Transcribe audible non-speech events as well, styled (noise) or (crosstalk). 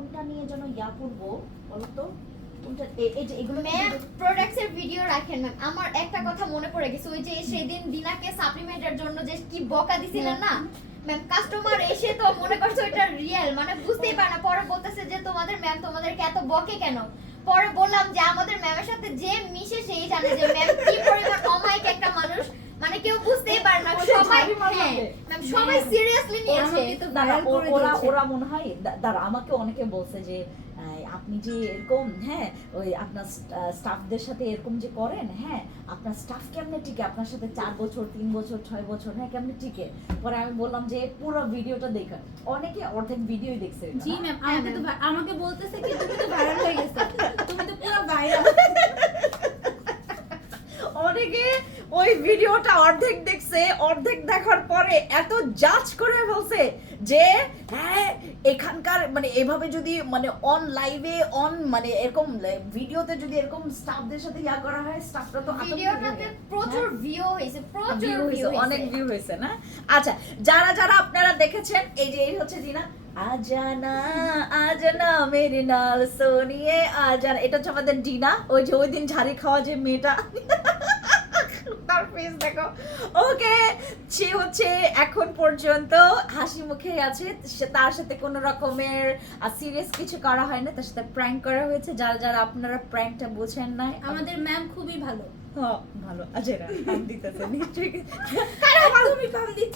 কোনটা নিয়ে যেন ইয়া করব বলো তো? কোনটা এ- এই যে এগুলো ম্যাম ভিডিও রাখেন ম্যাম। আমার একটা কথা মনে পড়ে গেছে। ওই যে সেদিন দিনাকে সাপ্লিমেন্টের জন্য যে কি বকা দিছিলেন না? ম্যাম। কাস্টমার এসে তো মনে করছে রিয়েল মানে বুঝতেই পারে না। পরে বলতেছে যে তোমাদের ম্যাম তোমাদেরকে এত বকে কেন? পরে বললাম যে আমাদের ম্যামের সাথে যে মিশে সেই জানে যে ম্যাম কি পরিমাণ অমায়িক একটা মানুষ মানে কেউ বুঝতেই পারে না ওই যে সবাই। হ্যাঁ। ম্যাম সবাই হ্যাঁ। সিরিয়াসলি নিয়েছে করে ওরা ওরা মনে হয় দাঁড়া আমাকে অনেকে বলছে যে আপনি যে এরকম হ্যাঁ ওই আপনার স্টাফদের সাথে এরকম যে করেন হ্যাঁ আপনার স্টাফ কেমনে টিকে? আপনার সাথে চার বছর তিন বছর ছয় বছর হ্যাঁ কেমনে টিকে? পরে আমি বললাম যে পুরো ভিডিওটা দেখা। অনেকে অর্ধেক ভিডিওই দেখছে। জি ম্যাম হ্যাঁ, আমাকে তো আমাকে বলতেছে কি তুমি তো ভাইরাল হয়ে গেছো। তুমি তো পুরো ভাইরাল (laughs) অনেকে ওই ভিডিওটা অর্ধেক দেখছে অর্ধেক দেখার পরে এত জাজ করে বলছে যে হ্যাঁ এখানকার মানে এভাবে যদি মানে অন লাইভে অন মানে এরকম ভিডিওতে যদি এরকম স্টাফদের সাথে ইয়া করা হয় স্টাফরা তো ভিডিওটাতে প্রচুর হ্যাঁ? ভিউ হয়েছে প্রচুর ভিউ অনেক ভিউ হয়েছে না? আচ্ছা যারা যারা আপনারা দেখেছেন এই যে এই হচ্ছে জিনা। আজানা আজানা মেরে নাল সোনিয়ে আজানা। এটা হচ্ছে আমাদের ডিনা ওই যে ওই দিন ঝাড়ি খাওয়া যে মেয়েটা। (laughs) ফেস দেখো। ওকে সে হচ্ছে এখন পর্যন্ত হাসি মুখে আছে। তার সাথে কোনো রকমের সিরিয়াস কিছু করা হয় না। তার সাথে প্র্যাঙ্ক করা হয়েছে। যারা যারা আপনারা প্র্যাঙ্কটা বোঝেন নাই। আমাদের ম্যাম খুবই ভালো। হ্যাঁ, ভালো। আজেরা আমি দিতেছে। নিশ্চয়ই।